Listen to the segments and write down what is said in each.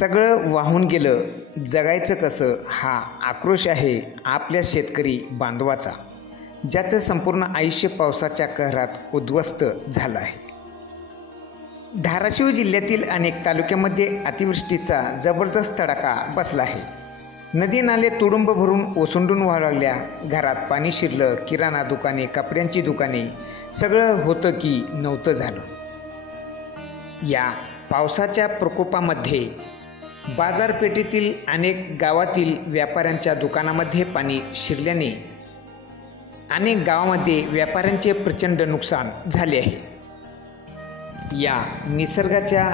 सगळं वाहून गेलं, जगायचं कसं हा आक्रोश आहे आपल्या शेतकरी बांधवाचा, ज्याचं संपूर्ण आयुष्य पावसाच्या कहरात उद्ध्वस्त झालं आहे. धाराशिव जिल्ह्यातील अनेक तालुक्यामध्ये अतिवृष्टीचा जबरदस्त तडाखा बसला आहे. नदी नाले तुडुंब भरून ओसंडून वाहू लागल्या. घरात पाणी शिरलं. किराणा दुकाने, कपड्यांची दुकाने, सगळं होतं की नव्हतं झालं. या पावसाच्या प्रकोपामध्ये बाजारपेठेतील अनेक गावातील व्यापाऱ्यांच्या दुकानामध्ये पाणी शिरल्याने अनेक गावामध्ये व्यापाऱ्यांचे प्रचंड नुकसान झाले आहे. या निसर्गाच्या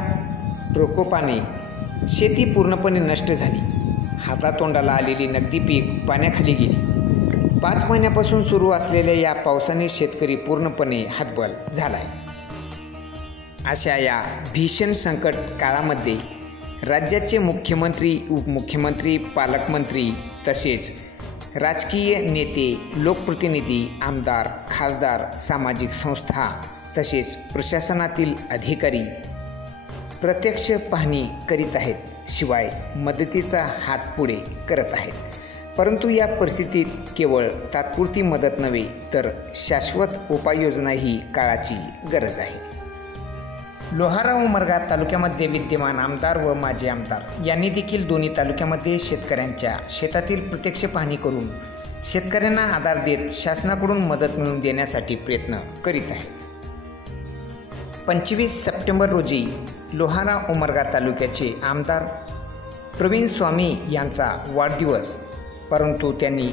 प्रकोपाने शेती पूर्णपणे नष्ट झाली. हातातोंडाला आलेली नगदी पीक पाण्याखाली गेली. 5 महिन्यापासून सुरू असलेल्या या पावसाने शेतकरी पूर्णपणे हतबल झाला आहे. अशा या भीषण संकट काळामध्ये राज्याचे मुख्यमंत्री, उपमुख्यमंत्री, पालकमंत्री तसेच राजकीय नेते, लोकप्रतिनिधी, आमदार, खासदार, सामाजिक संस्था तसेच प्रशासनातील अधिकारी प्रत्यक्ष पाहणी करीत आहेत, शिवाय मदतीचा हात पुढे करत आहेत. परंतु या परिस्थितीत केवळ तात्पुरती मदत नव्हे तर शाश्वत उपाययोजना ही काळाची गरज आहे. लोहारा उमरगा तालुक्यामध्ये विद्यमान आमदार व माजी आमदार यांनी देखील दोन्ही तालुक्यामध्ये शेतकऱ्यांच्या शेतातील प्रत्यक्ष पाहणी करून शेतकऱ्यांना आधार देत शासनाकडून मदत मिळवून देण्यासाठी प्रयत्न करीत आहेत. 25 सप्टेंबर रोजी लोहारा उमरगा तालुक्याचे आमदार प्रवीण स्वामी यांचा वाढदिवस, परंतु त्यांनी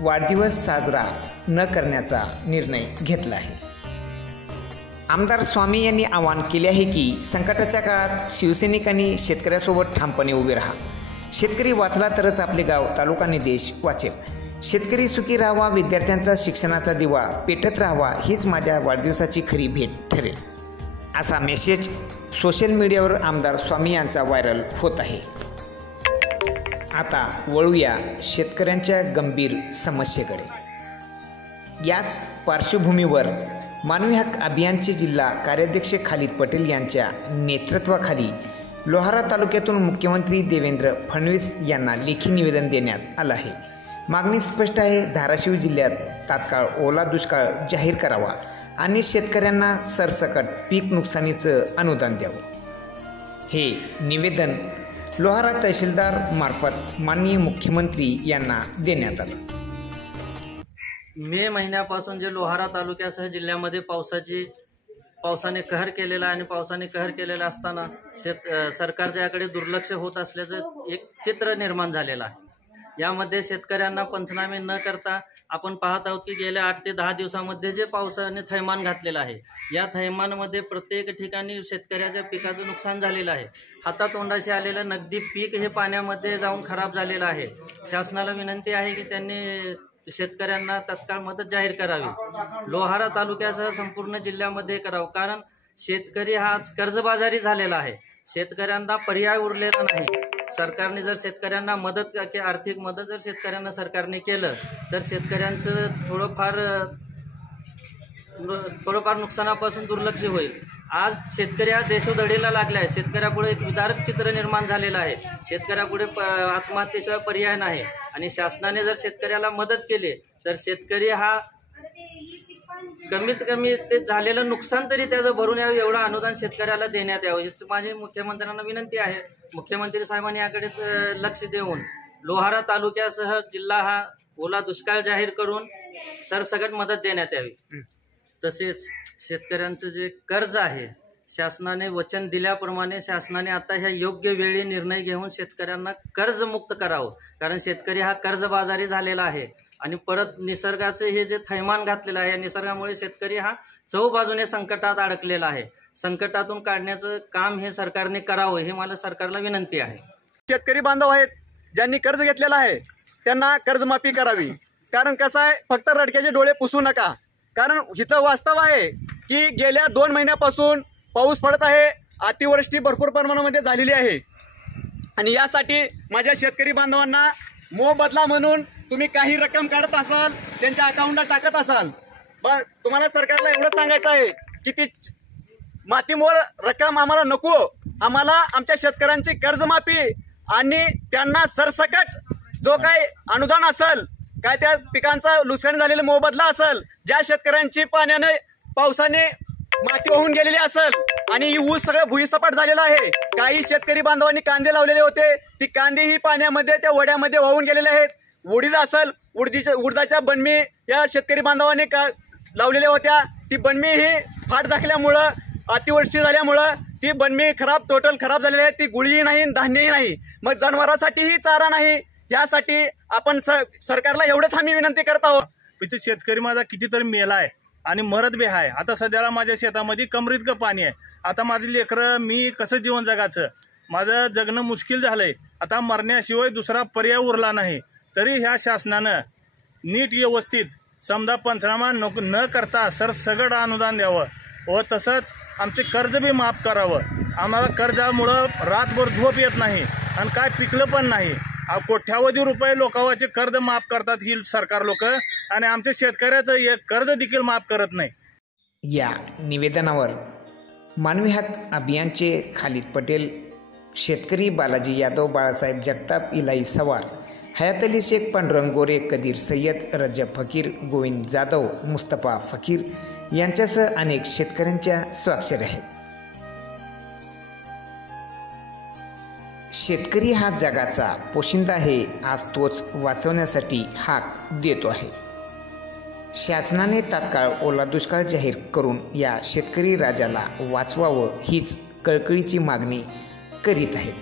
वाढदिवस साजरा न करण्याचा निर्णय घेतला आहे. आमदार स्वामी यांनी आवाहन केले आहे की संकटाच्या काळात शिवसैनिकांनी शेतकऱ्यासोबत ठामपणे उभे राहा. शेतकरी वाचला तरच आपले गाव, तालुका आणि देश वाचेल. शेतकरी सुखी राहावा, विद्यार्थ्यांचा शिक्षणाचा दिवा पेटत राहावा, हीच माझ्या वाढदिवसाची खरी भेट ठरेल, असा मेसेज सोशल मीडियावर आमदार स्वामी यांचा व्हायरल होत आहे. आता वळूया शेतकऱ्यांच्या गंभीर समस्येकडे. याच पार्श्वभूमीवर मानवी हक्क अभियानचे जिल्हा कार्याध्यक्ष खालिद पटेल यांच्या नेतृत्वाखाली लोहारा तालुक्यातून मुख्यमंत्री देवेंद्र फडणवीस यांना लेखी निवेदन देण्यात आलं आहे. मागणी स्पष्ट आहे. धाराशिव जिल्ह्यात तात्काळ ओला दुष्काळ जाहीर करावा आणि शेतकऱ्यांना सरसकट पीक नुकसानीचं अनुदान द्यावं. हे निवेदन लोहारा तहसीलदार मार्फत माननीय मुख्यमंत्री यांना देण्यात आलं. मे महिन्यापासून जे लोहारा तालुक्यासह जिल्ह्यामध्ये पावसाने कहर केलेला आणि पावसाने कहर केलेला असताना सरकारच्या याकडे दुर्लक्ष होत असल्याचं एक चित्र निर्माण झालेलं आहे. यामध्ये शेतकऱ्यांना पंचनामे न करता आपण पाहत आहोत की गेल्या 8 ते 10 दिवसामध्ये जे पावसाने थैमान घातलेलं आहे, या थैमानामध्ये प्रत्येक ठिकाणी शेतकऱ्याच्या पिकाचं नुकसान झालेलं आहे. हातातोंडाशी आलेलं नगदी पीक हे पाण्यामध्ये जाऊन खराब झालेलं आहे. शासनाला विनंती आहे की त्यांनी शेतकऱ्यांना तत्काळ मदत जाहीर करावी. लोहारा तालुक्यासह संपूर्ण जिल्ह्यामध्ये करावं, कारण शेतकरी हा आज कर्जबाजारी झालेला आहे. शेतकऱ्यांना पर्याय उरलेला नाही. सरकारने जर शेतकऱ्यांना मदत, आर्थिक मदत जर शेतकऱ्यांना सरकारने केलं तर शेतकऱ्यांचं थोडंफार नुकसानापासून दुर्लक्ष होईल. आज शेतकरी हा देशोधडीला लागला आहे. शेतकऱ्यापुढे एक विदारक चित्र निर्माण झालेलं आहे. शेतकऱ्यापुढे आत्महत्येशिवाय पर्याय नाही आणि शासनाने जर शेतकऱ्याला मदत केली तर शेतकरी हा कमीत कमी ते झालेलं नुकसान तरी त्याचं भरून यावं, एवढं अनुदान शेतकऱ्याला देण्यात यावं, हीच माझी मुख्यमंत्र्यांना विनंती आहे. मुख्यमंत्री साहेबांनी याकडे लक्ष देऊन लोहारा तालुक्यासह जिल्हा हा ओला दुष्काळ जाहीर करून सरसकट मदत देण्यात यावी. तसेच शेतकऱ्यांचं जे कर्ज आहे, शासनाने वचन दिल्याप्रमाणे शासनाने आता ह्या योग्य वेळी निर्णय घेऊन शेतकऱ्यांना कर्जमुक्त करावं, कारण शेतकरी हा कर्जबाजारी झालेला आहे. आणि परत निसर्गाचे हे जे थैमान घातलेलं आहे, या निसर्गामुळे शेतकरी हा चहूबाजूने संकटात अडकलेला आहे. संकटातून काढण्याचं काम हे सरकारने करावं, हे मला सरकारला विनंती आहे. शेतकरी बांधव आहेत ज्यांनी कर्ज घेतलेलं आहे त्यांना कर्जमाफी करावी. कारण कसं आहे, फक्त रडक्याचे डोळे पुसू नका. कारण इथं वास्तव आहे की गेल्या 2 महिन्यापासून पाऊस पडत आहे. अतिवृष्टी भरपूर प्रमाणामध्ये झालेली आहे आणि यासाठी माझ्या शेतकरी बांधवांना मोबदला म्हणून तुम्ही काही रक्कम काढत असाल, त्यांच्या अकाउंटला टाकत असाल, पण तुम्हाला सरकारला एवढं सांगायचं आहे की ती मातीमोल रक्कम आम्हाला नको. आम्हाला आमच्या शेतकऱ्यांची कर्जमाफी आणि त्यांना सरसकट जो काही अनुदान असेल, काय त्या पिकांचा नुकसान झालेला मोबदला असेल, ज्या शेतकऱ्यांची पाण्याने पावसाने माती वाहून गेलेली असेल आणि ही ऊस सगळं भुईसपाट झालेला आहे. काही शेतकरी बांधवांनी कांदे लावलेले होते, ती कांदे ही पाण्यामध्ये त्या वड्यामध्ये वाहून गेलेले आहेत. उडीद असेल, उडदाच्या बनमी या शेतकरी बांधवांनी लावलेल्या होत्या, ती बनमी ही फाट झाकल्यामुळं, अतिवृष्टी झाल्यामुळं ती बनमी टोटल खराब झालेली आहे. ती गुळीही नाही, धान्यही नाही, मग जनावरांसाठीही चारा नाही. यासाठी आपण सरकारला एवढंच आम्ही विनंती करत आहोत. इथे शेतकरी माझा कितीतरी मेलाय आणि मरत बी आहे. आता सध्याला माझ्या शेतामध्ये कमरीतकं पाणी आहे. आता माझी लेकरं, मी कसं जीवन जगाचं, माझं जगणं मुश्किल झालंय. आता मरण्याशिवाय दुसरा पर्याय उरला नाही. तरी ह्या शासनानं नीट व्यवस्थित समजा पंचनामा न करता सरसगट अनुदान द्यावं व तसंच आमचे कर्ज बी माफ करावं. आम्हाला कर्जामुळं रातभर झोप येत नाही आणि काय पिकलं पण नाही. कोट्यावधी रुपये लोकांचे कर्ज माफ करतात ही सरकार लोक आणि आमच्या शेतकऱ्याचं एक कर्ज देखील माफ करत नाही. या निवेदनावर मानवी हक अभियानचे खालिद पटेल, शेतकरी बालाजी यादव, बाळासाहेब जगताप, इलाई सवार, हयात अली शेख, पांडुरंग गोरे, कदीर सय्यद, रजब फकीर, गोविंद जाधव, मुस्तफा फकीर यांच्यासह अनेक शेतकऱ्यांच्या स्वाक्षऱ्या आहेत. शेतकरी हा जगाचा पोशिंदा आहे, आज तोच वाचवण्यासाठी हाक देतो आहे. शासनाने तात्काळ ओला दुष्काळ जाहीर करून या शेतकरी राजाला वाचवावं हीच कळकळीची मागणी करीत आहे.